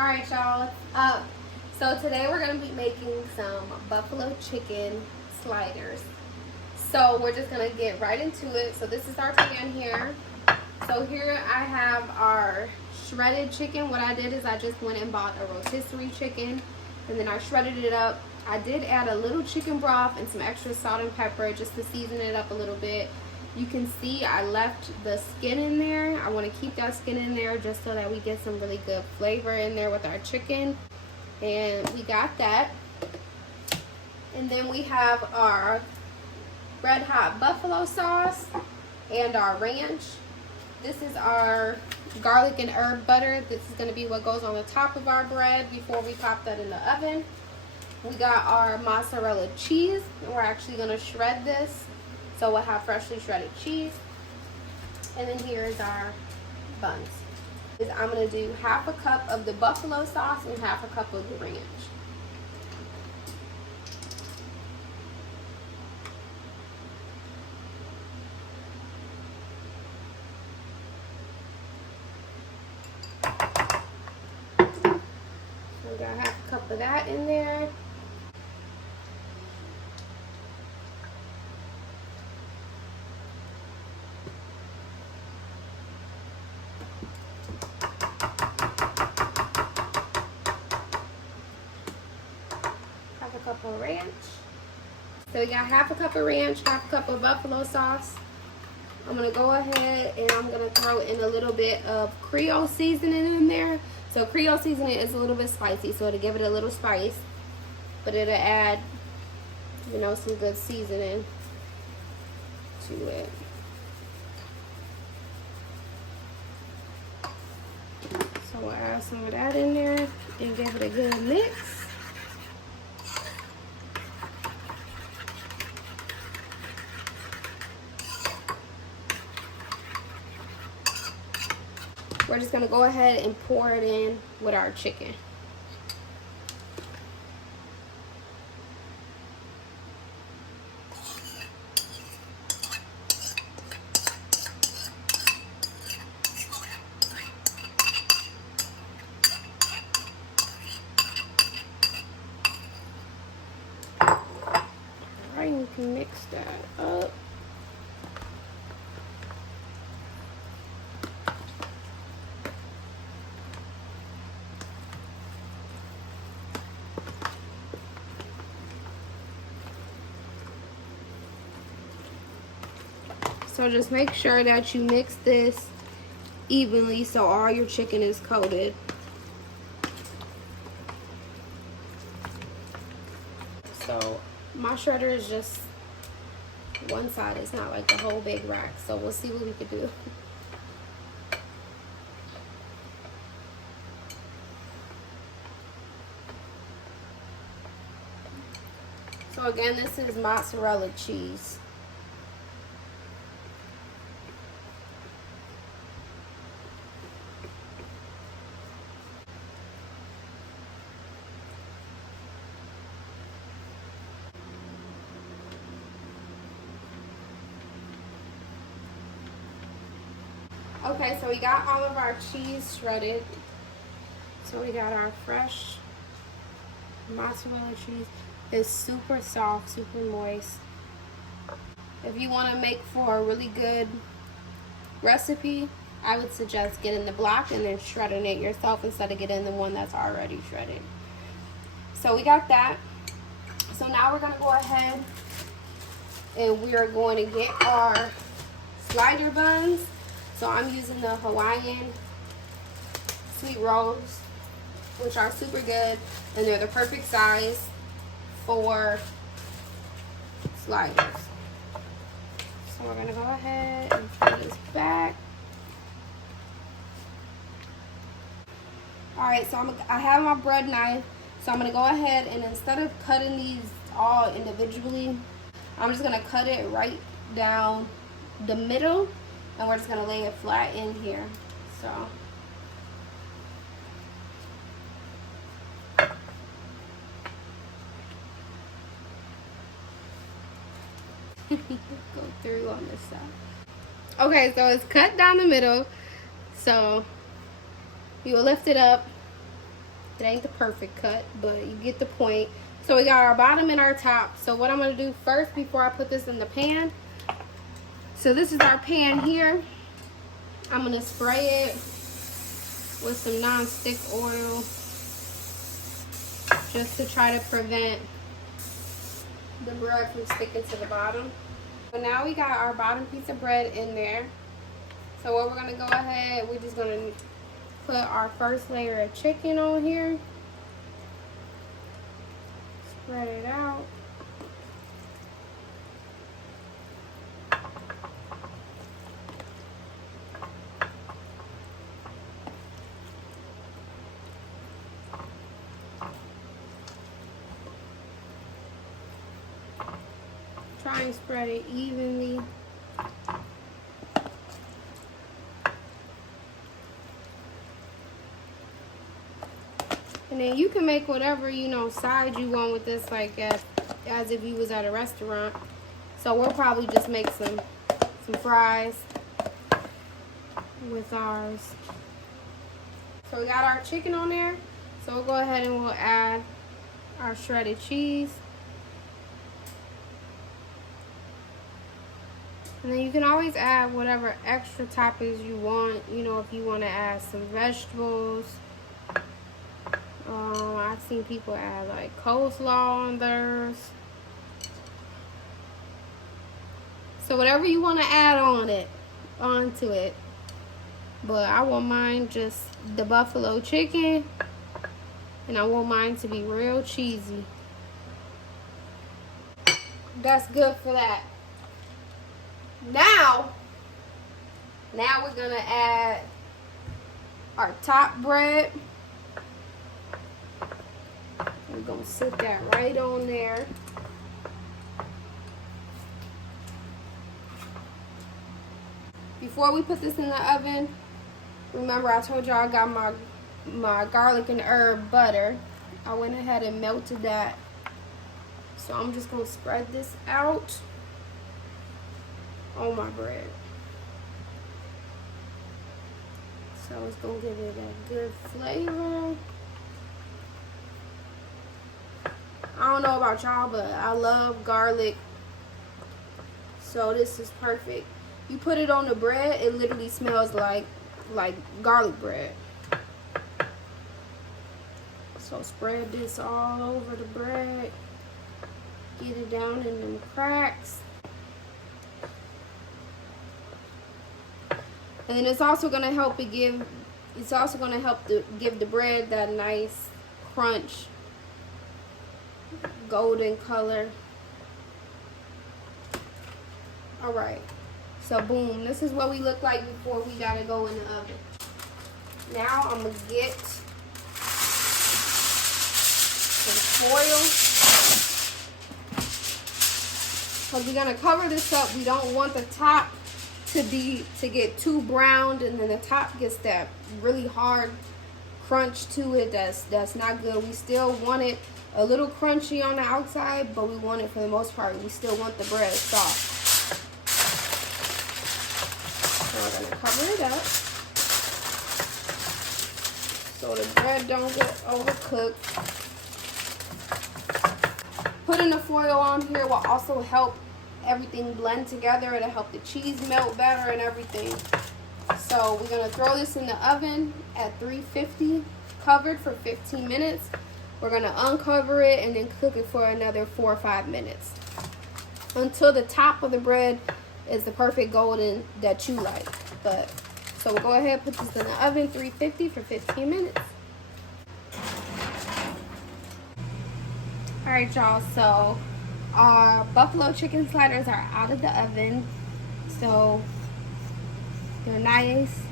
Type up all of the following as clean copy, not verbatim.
Alright y'all, it's up. So today we're going to be making some buffalo chicken sliders. So we're just going to get right into it. So this is our pan here. So here I have our shredded chicken. What I did is I just went and bought a rotisserie chicken and then I shredded it up. I did add a little chicken broth and some extra salt and pepper just to season it up a little bit. You can see I left the skin in there. I want to keep that skin in there just so that we get some really good flavor in there with our chicken. And we got that. And then we have our red hot buffalo sauce and our ranch. This is our garlic and herb butter. This is going to be what goes on the top of our bread before we pop that in the oven. We got our mozzarella cheese, and we're actually going to shred this. So we'll have freshly shredded cheese. And then here is our buns. I'm going to do half a cup of the buffalo sauce and half a cup of the ranch. So we got half a cup of that in there. Cup of ranch. So we got half a cup of ranch, half a cup of buffalo sauce. I'm gonna go ahead and I'm gonna throw in a little bit of creole seasoning in there. So creole seasoning is a little bit spicy, so it'll give it a little spice, but it'll add, you know, some good seasoning to it. So we'll add some of that in there and give it a good mix. We're just going to go ahead and pour it in with our chicken. Alright, you can mix that up. So just make sure that you mix this evenly so all your chicken is coated. So my shredder is just one side, it's not like the whole big rack. So we'll see what we can do. So again, this is mozzarella cheese. Okay, so we got all of our cheese shredded. So we got our fresh mozzarella cheese. It's super soft, super moist. If you want to make for a really good recipe, I would suggest getting the block and then shredding it yourself instead of getting the one that's already shredded. So we got that. So now we're going to go ahead and we are going to get our slider buns. So I'm using the Hawaiian sweet rolls, which are super good, and they're the perfect size for sliders. So we're gonna go ahead and turn this back. All right, so I have my bread knife, so I'm gonna go ahead and instead of cutting these all individually, I'm just gonna cut it right down the middle. And we're just going to lay it flat in here. So. Go through on this side. Okay, so it's cut down the middle. So you will lift it up It ain't the perfect cut, but you get the point. So we got our bottom and our top. So what I'm gonna do first before I put this in the pan, so this is our pan here. I'm gonna spray it with some non-stick oil just to try to prevent the bread from sticking to the bottom. So now we got our bottom piece of bread in there. So what we're gonna go ahead, we're just gonna put our first layer of chicken on here. Spread it out. Try and spread it evenly. And then you can make whatever, you know, side you want with this, like as if you was at a restaurant. So we'll probably just make some fries with ours. So we got our chicken on there. So we'll go ahead and we'll add our shredded cheese. And then you can always add whatever extra toppings you want. You know, if you want to add some vegetables. I've seen people add like coleslaw on theirs. So whatever you want to add onto it. But I want mine just the buffalo chicken. And I want mine to be real cheesy. That's good for that. Now we're gonna add our top bread. We're gonna sit that right on there. Before we put this in the oven, remember I told y'all I got my garlic and herb butter. I went ahead and melted that. So I'm just gonna spread this out on my bread. So it's gonna give it a good flavor. I don't know about y'all, but I love garlic. So this is perfect. You put it on the bread, it literally smells like garlic bread. So spread this all over the bread. Get it down in them cracks. And then it's also gonna help it give. It's also gonna help to give the bread that nice crunch, golden color. All right. So boom, this is what we look like before we gotta go in the oven. Now I'm gonna get some foil. Because we're gonna cover this up. We don't want the top to get too browned, and then the top gets that really hard crunch to it. That's not good. We still want it a little crunchy on the outside, but we want it for the most part. We still want the bread soft. Now we're gonna cover it up so the bread don't get overcooked. Putting the foil on here will also help everything blend together. It'll help the cheese melt better and everything. So we're gonna throw this in the oven at 350, covered for 15 minutes. We're gonna uncover it and then cook it for another 4 or 5 minutes until the top of the bread is the perfect golden that you like. But so we'll go ahead and put this in the oven 350 for 15 minutes. All right, y'all, so our buffalo chicken sliders are out of the oven. So they're nice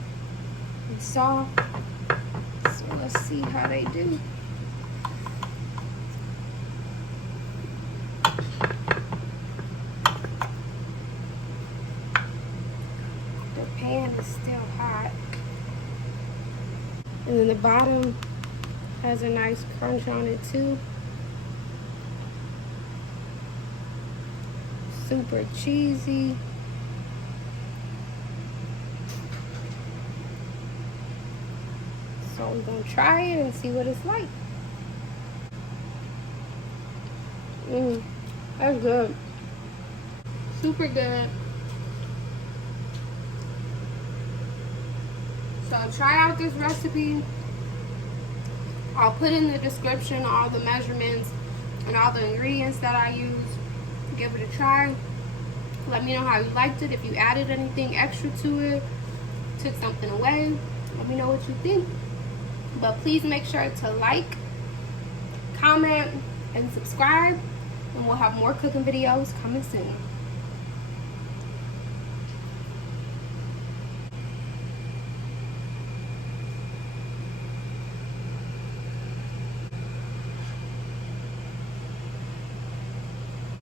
and soft. So let's see how they do. The pan is still hot. And then the bottom has a nice crunch on it too. Super cheesy. So we're gonna try it and see what it's like. That's good. Super good. So try out this recipe. I'll put in the description all the measurements and all the ingredients that I use. Give it a try. Let me know how you liked it. If you added anything extra to it, took something away, let me know what you think. But please make sure to like, comment, and subscribe, and we'll have more cooking videos coming soon.